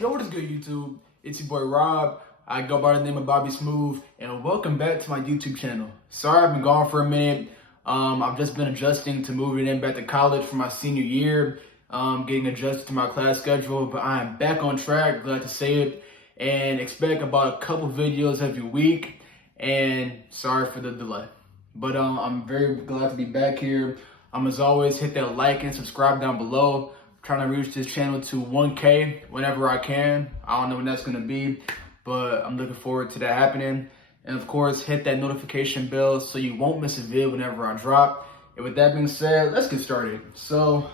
Yo, what is good, YouTube? It's your boy Rob. I go by the name of Bobby Smooth, and welcome back to my YouTube channel. Sorry I've been gone for a minute. I've just been adjusting to moving in back to college for my senior year, getting adjusted to my class schedule, but I am back on track, glad to say it, and expect about a couple videos every week, and sorry for the delay. But I'm very glad to be back here. As always, hit that like and subscribe down below. Trying to reach this channel to 1K whenever I can. I don't know when that's gonna be, but I'm looking forward to that happening. And of course, hit that notification bell so you won't miss a video whenever I drop. And with that being said, let's get started. So,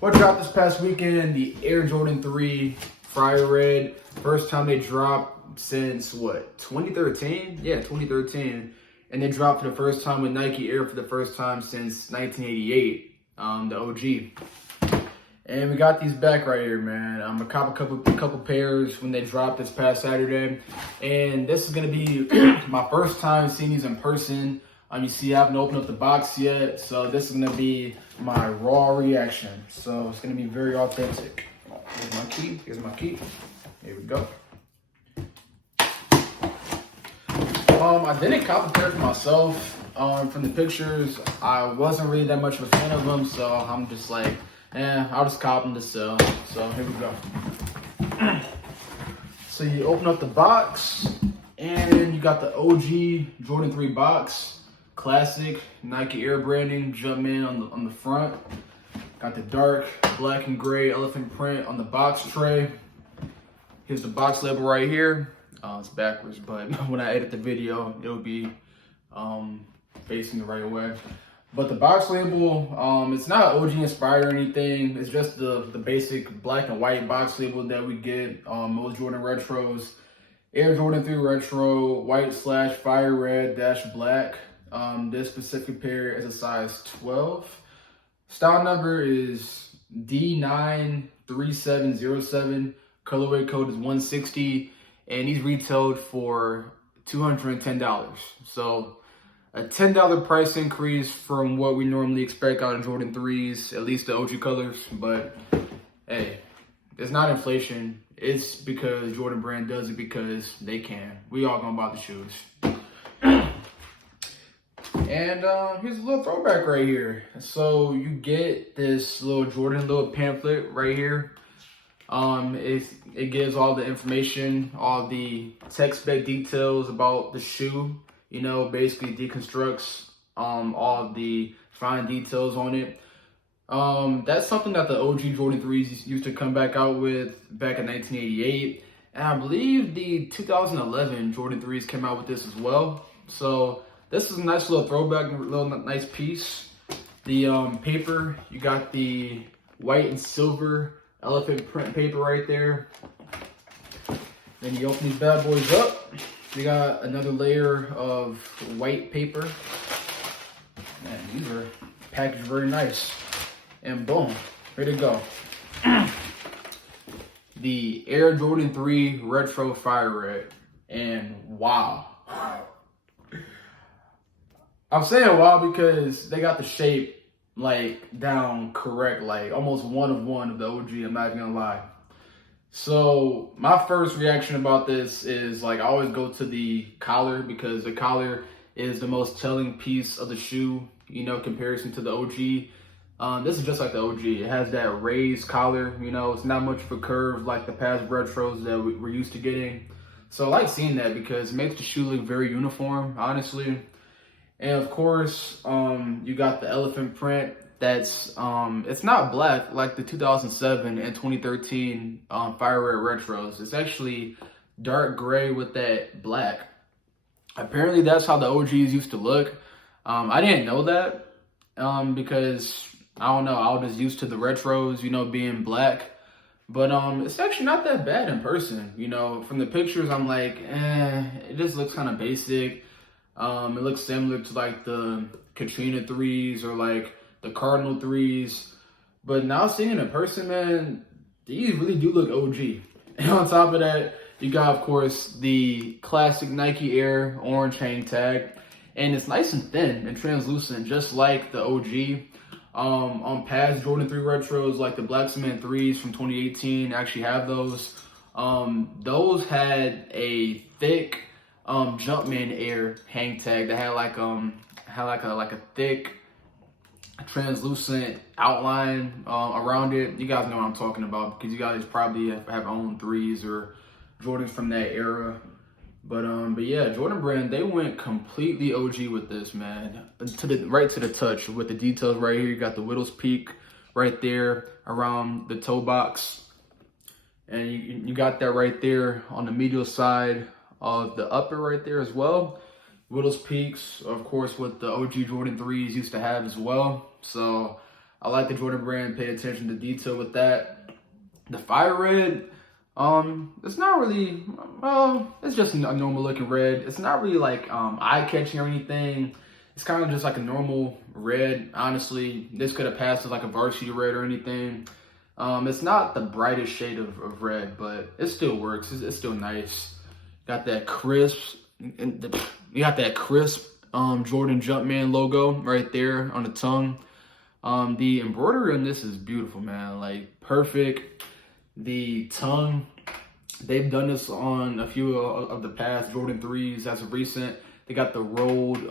what dropped this past weekend? The Air Jordan 3 Fire Red. First time they dropped since what, 2013? Yeah, 2013. And they dropped for the first time with Nike Air for the first time since 1988, the OG. And we got these back right here, man. I caught a couple pairs when they dropped this past Saturday. And this is gonna be my first time seeing these in person. You see, I haven't opened up the box yet, so this is gonna be my raw reaction. So it's gonna be very authentic. Here's my key, Here we go. I didn't cop a pair for myself. From the pictures, I wasn't really that much of a fan of them, so I'm just like, I'll just cop them to sell. So here we go. So you open up the box, and you got the OG Jordan 3 box, classic Nike Air branding, Jumpman on the front. Got the dark black and gray elephant print on the box tray. Here's the box label right here. It's backwards, but when I edit the video, it'll be facing the right way. But the box label, it's not OG inspired or anything. It's just the basic black and white box label that we get most Jordan retros. Air Jordan 3 Retro, white/fire red-black. This specific pair is a size 12. Style number is D93707. Colorway code is 160. And these retailed for $210. So a $10 price increase from what we normally expect out of Jordan 3s, at least the OG colors. But hey, it's not inflation. It's because Jordan Brand does it because they can. We all gonna buy the shoes. And here's a little throwback right here. So you get this little Jordan little pamphlet right here. It gives all the information, all the tech spec details about the shoe, you know, basically deconstructs all the fine details on it. That's something that the OG Jordan 3s used to come back out with back in 1988. And I believe the 2011 Jordan 3s came out with this as well. So this is a nice little throwback, little nice piece. The paper, you got the white and silver elephant print paper right there. Then you open these bad boys up. You got another layer of white paper. Man, these are packaged very nice. And boom, here they go. The Air Jordan 3 Retro Fire Red. And wow. I'm saying wow because they got the shape like down correct, like almost one of the OG, I'm not even gonna lie. So my first reaction about this is like I always go to the collar because the collar is the most telling piece of the shoe, you know, comparison to the OG. This is just like the OG. It has that raised collar, you know, it's not much of a curve like the past retros that we're used to getting. So I like seeing that because it makes the shoe look very uniform, honestly. And of course, you got the elephant print that's, it's not black like the 2007 and 2013 Fire Red Retros. It's actually dark gray with that black. Apparently that's how the OGs used to look. I didn't know that because, I don't know, I was just used to the retros, you know, being black. But it's actually not that bad in person. You know, from the pictures, I'm like, it just looks kind of basic. It looks similar to like the Katrina 3s or like the Cardinal 3s. But now seeing it in person, man, these really do look OG. And on top of that, you got, of course, the classic Nike Air orange hang tag. And it's nice and thin and translucent, just like the OG. On past Jordan 3 retros, like the Black Cement 3s from 2018, I actually have those. Those had a thick Jumpman Air hang tag that had like a thick translucent outline around it. You guys know what I'm talking about because you guys probably have owned 3s or Jordans from that era. But yeah, Jordan Brand, they went completely OG with this, man. Right to the touch with the details right here. You got the Widow's Peak right there around the toe box. And you got that right there on the medial side of the upper right there as well. Widow's Peaks, of course, what the OG Jordan 3s used to have as well. So I like the Jordan Brand, pay attention to detail with that. The Fire Red, it's not really, well, it's just a normal looking red. It's not really like eye-catching or anything. It's kind of just like a normal red, honestly. This could have passed as like a varsity red or anything. It's not the brightest shade of red, but it still works. It's still nice. Got that crisp, you got that crisp Jordan Jumpman logo right there on the tongue. The embroidery on this is beautiful, man. Like perfect. The tongue, they've done this on a few of the past Jordan 3s as of recent. They got the rolled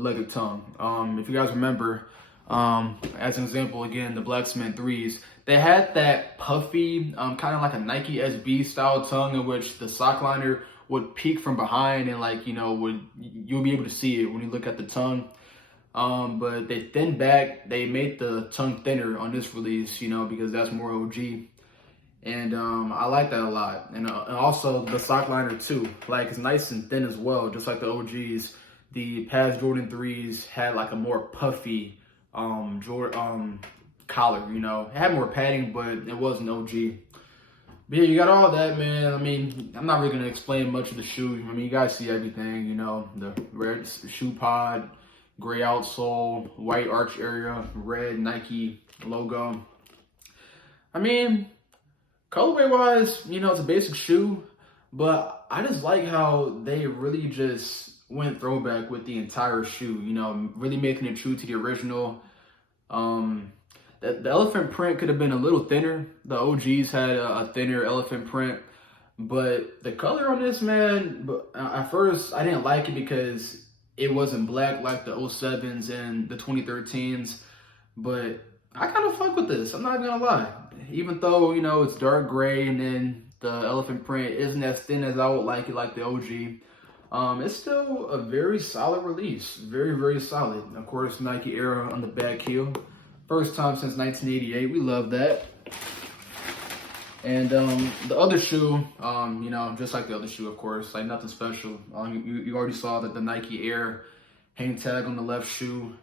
leather tongue. If you guys remember, as an example, again, the Black Cement 3s, they had that puffy, kind of like a Nike SB style tongue in which the sock liner would peek from behind and like, you know, you'll be able to see it when you look at the tongue. But they thinned back, they made the tongue thinner on this release, you know, because that's more OG. And I like that a lot. And also the sock liner too. Like it's nice and thin as well, just like the OGs. The past Jordan 3s had like a more puffy collar, you know. It had more padding, but it wasn't OG. But yeah, you got all that, man. I mean, I'm not really gonna explain much of the shoe. I mean, you guys see everything, you know. The red shoe pod, gray outsole, white arch area, red Nike logo. I mean, colorway wise, you know, it's a basic shoe, but I just like how they really just went throwback with the entire shoe, you know, really making it true to the original. The elephant print could have been a little thinner. The OGs had a thinner elephant print, but the color on this, man, at first I didn't like it because it wasn't black like the 07s and the 2013s, but I kind of fuck with this. I'm not gonna lie. Even though, you know, it's dark gray and then the elephant print isn't as thin as I would like it, like the OG, it's still a very solid release. Very, very solid. Of course, Nike Era on the back heel. First time since 1988. We love that. And the other shoe, you know, just like the other shoe, of course, like nothing special. You already saw that the Nike Air hang tag on the left shoe.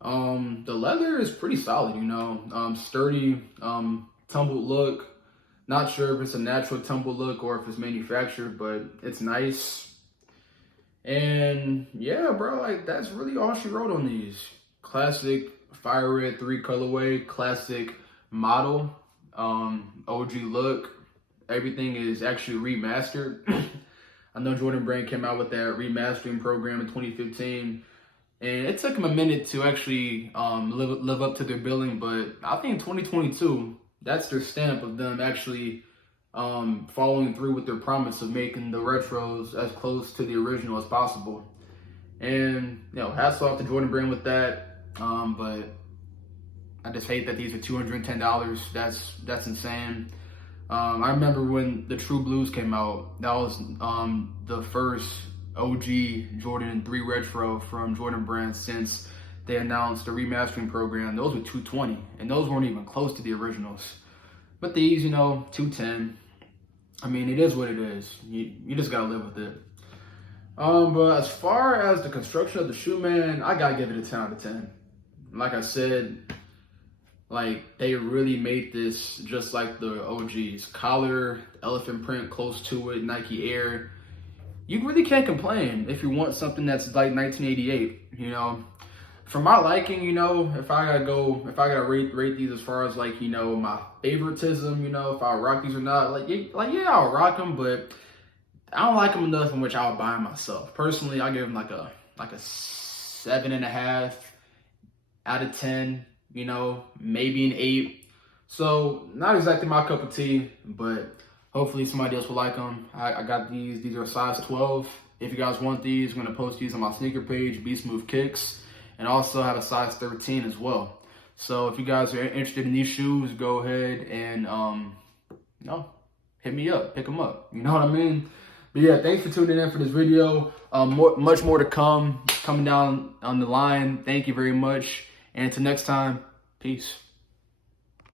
The leather is pretty solid, you know, sturdy, tumbled look. Not sure if it's a natural tumbled look or if it's manufactured, but it's nice. And yeah, bro, like that's really all she wrote on these. Classic Fire Red 3 colorway, classic model, OG look. Everything is actually remastered. I know Jordan Brand came out with that remastering program in 2015. And it took them a minute to actually live up to their billing, but I think in 2022, that's their stamp of them actually following through with their promise of making the retros as close to the original as possible. And, you know, hats off to Jordan Brand with that. But I just hate that these are $210. That's insane. I remember when the True Blues came out, that was the first OG Jordan 3 retro from Jordan Brand since they announced the remastering program. Those were $220, and those weren't even close to the originals. But these, you know, $210. I mean, it is what it is. You just gotta live with it. But as far as the construction of the shoe, man, I gotta give it a 10 out of 10. Like I said, like they really made this just like the OGs. Collar, elephant print close to it, Nike Air. You really can't complain if you want something that's like 1988, you know. For my liking, you know, if I gotta rate these as far as like, you know, my favoritism, you know, if I rock these or not, yeah, I'll rock them, but I don't like them enough in which I would buy them myself. Personally, I give them like a 7.5 out of 10. you know, maybe an 8. So not exactly my cup of tea, but hopefully somebody else will like them. I got these. These are size 12. If you guys want these, I'm going to post these on my sneaker page, Be Smooth Kicks, and also have a size 13 as well. So if you guys are interested in these shoes, go ahead and, you know, hit me up, pick them up. You know what I mean? But yeah, thanks for tuning in for this video. Much more to come, coming down on the line. Thank you very much. And until next time, peace.